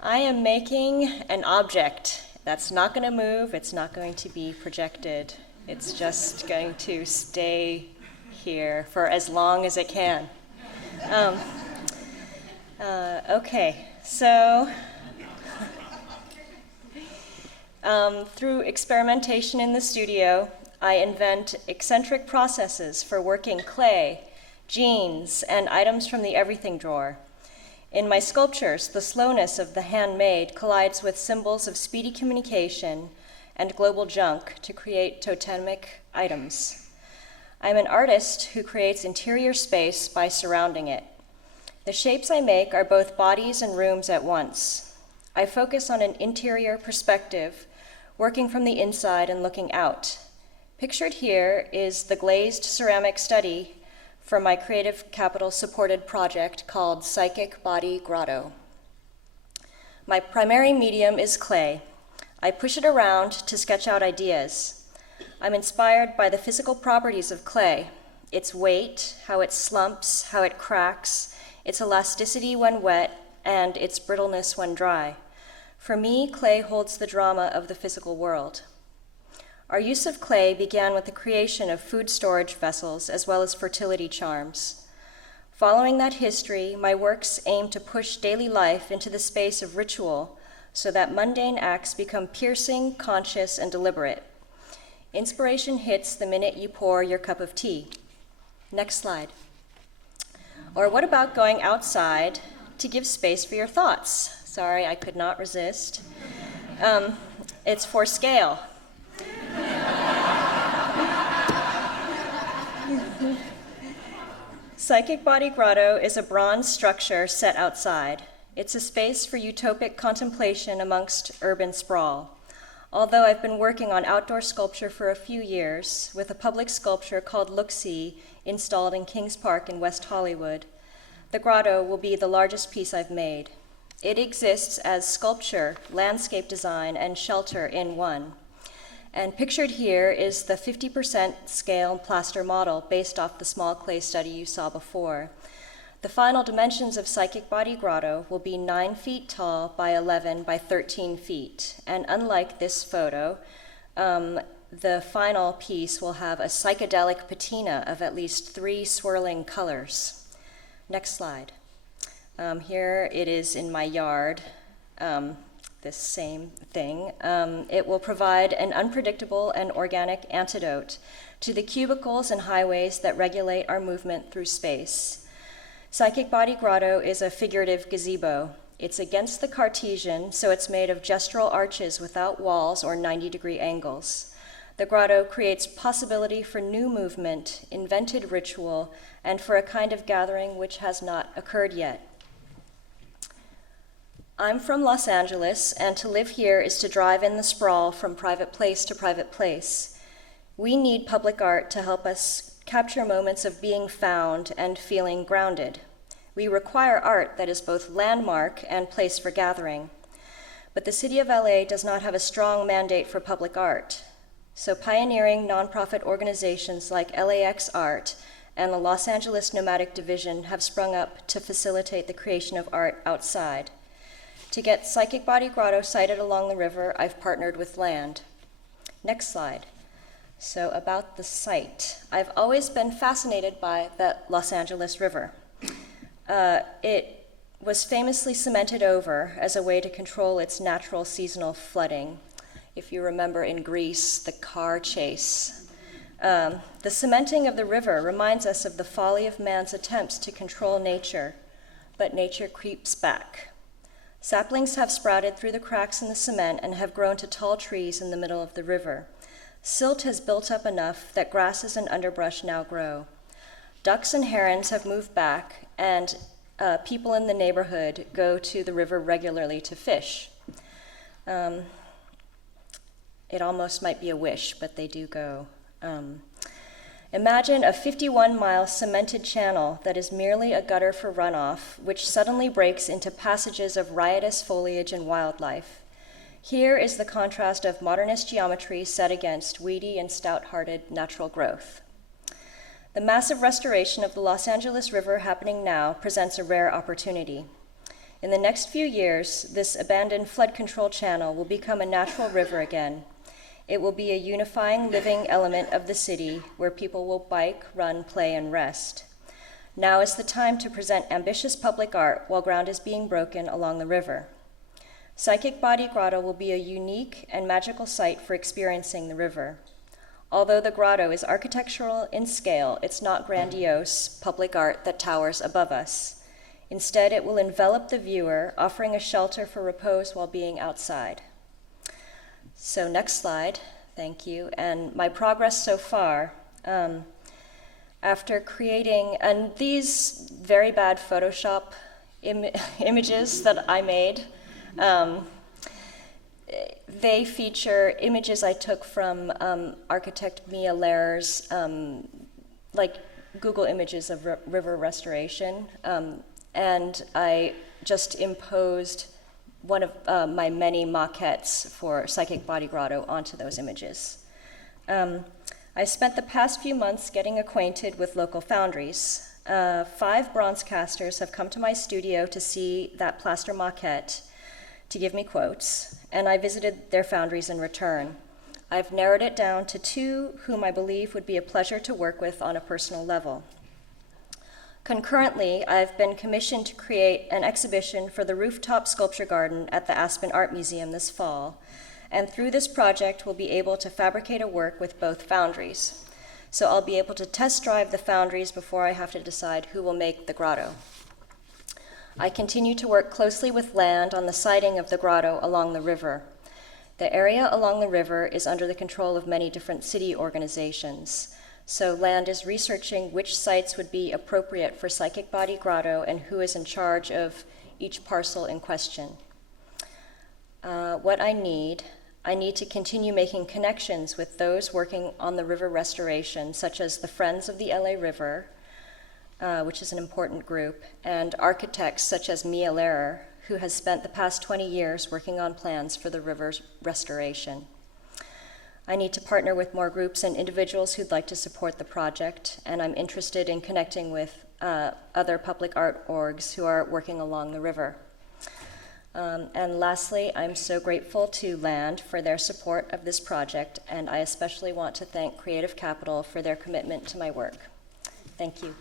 I am making an object that's not going to move, it's not going to be projected. It's just going to stay here for as long as it can. Okay, so through experimentation in the studio, I invent eccentric processes for working clay, jeans, and items from the everything drawer. In my sculptures, the slowness of the handmade collides with symbols of speedy communication and global junk to create totemic items. I'm an artist who creates interior space by surrounding it. The shapes I make are both bodies and rooms at once. I focus on an interior perspective, working from the inside and looking out. Pictured here is the glazed ceramic study for my Creative Capital supported project called Psychic Body Grotto. My primary medium is clay. I push it around to sketch out ideas. I'm inspired by the physical properties of clay, its weight, how it slumps, how it cracks, its elasticity when wet, and its brittleness when dry. For me, clay holds the drama of the physical world. Our use of clay began with the creation of food storage vessels as well as fertility charms. Following that history, my works aim to push daily life into the space of ritual so that mundane acts become piercing, conscious, and deliberate. Inspiration hits the minute you pour your cup of tea. Next slide. Or what about going outside to give space for your thoughts? Sorry, I could not resist. It's for scale. Psychic Body Grotto is a bronze structure set outside. It's a space for utopic contemplation amongst urban sprawl. Although I've been working on outdoor sculpture for a few years, with a public sculpture called Look-See installed in Kings Park in West Hollywood, the grotto will be the largest piece I've made. It exists as sculpture, landscape design, and shelter in one. And pictured here is the 50% scale plaster model based off the small clay study you saw before. The final dimensions of Psychic Body Grotto will be 9 feet tall by 11 by 13 feet. And unlike this photo, the final piece will have a psychedelic patina of at least 3 swirling colors. Next slide. Here it is in my yard. This same thing. It will provide an unpredictable and organic antidote to the cubicles and highways that regulate our movement through space. Psychic Body Grotto is a figurative gazebo. It's against the Cartesian, so it's made of gestural arches without walls or 90-degree angles. The grotto creates possibility for new movement, invented ritual, and for a kind of gathering which has not occurred yet. I'm from Los Angeles, and to live here is to drive in the sprawl from private place to private place. We need public art to help us capture moments of being found and feeling grounded. We require art that is both landmark and place for gathering. But the city of LA does not have a strong mandate for public art. So pioneering nonprofit organizations like LAX Art and the Los Angeles Nomadic Division have sprung up to facilitate the creation of art outside. To get Psychic Body Grotto sited along the river, I've partnered with land. Next slide. So about the site. I've always been fascinated by the Los Angeles River. It was famously cemented over as a way to control its natural seasonal flooding. If you remember in Greece, the car chase. The cementing of the river reminds us of the folly of man's attempts to control nature, but nature creeps back. Saplings have sprouted through the cracks in the cement and have grown to tall trees in the middle of the river. Silt has built up enough that grasses and underbrush now grow. Ducks and herons have moved back, and people in the neighborhood go to the river regularly to fish. It almost might be a wish, but they do go. Imagine a 51-mile cemented channel that is merely a gutter for runoff, which suddenly breaks into passages of riotous foliage and wildlife. Here is the contrast of modernist geometry set against weedy and stout-hearted natural growth. The massive restoration of the Los Angeles River happening now presents a rare opportunity. In the next few years, this abandoned flood control channel will become a natural river again. It will be a unifying, living element of the city where people will bike, run, play, and rest. Now is the time to present ambitious public art while ground is being broken along the river. Psychic Body Grotto will be a unique and magical site for experiencing the river. Although the grotto is architectural in scale, it's not grandiose public art that towers above us. Instead, it will envelop the viewer, offering a shelter for repose while being outside. So next slide, thank you. And my progress so far, after creating, and these very bad Photoshop images that I made, they feature images I took from architect Mia Lehrer's, like Google images of river restoration. And I just imposed one of my many maquettes for Psychic Body Grotto onto those images. I spent the past few months getting acquainted with local foundries. 5 bronze casters have come to my studio to see that plaster maquette to give me quotes, and I visited their foundries in return. I've narrowed it down to 2 whom I believe would be a pleasure to work with on a personal level. Concurrently, I've been commissioned to create an exhibition for the Rooftop Sculpture Garden at the Aspen Art Museum this fall, and through this project we'll be able to fabricate a work with both foundries. So I'll be able to test drive the foundries before I have to decide who will make the grotto. I continue to work closely with land on the siting of the grotto along the river. The area along the river is under the control of many different city organizations. So land is researching which sites would be appropriate for Psychic Body Grotto and who is in charge of each parcel in question. What I need to continue making connections with those working on the river restoration, such as the Friends of the LA River, which is an important group, and architects such as Mia Lehrer, who has spent the past 20 years working on plans for the river's restoration. I need to partner with more groups and individuals who'd like to support the project, and I'm interested in connecting with other public art orgs who are working along the river. And lastly, I'm so grateful to Land for their support of this project, and I especially want to thank Creative Capital for their commitment to my work. Thank you.